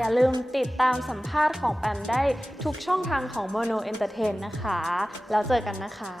อย่าลืมติดตามสัมภาษณ์ของแปมได้ทุกช่องทางของ Mono Entertain นะคะ แล้วเจอกันนะคะ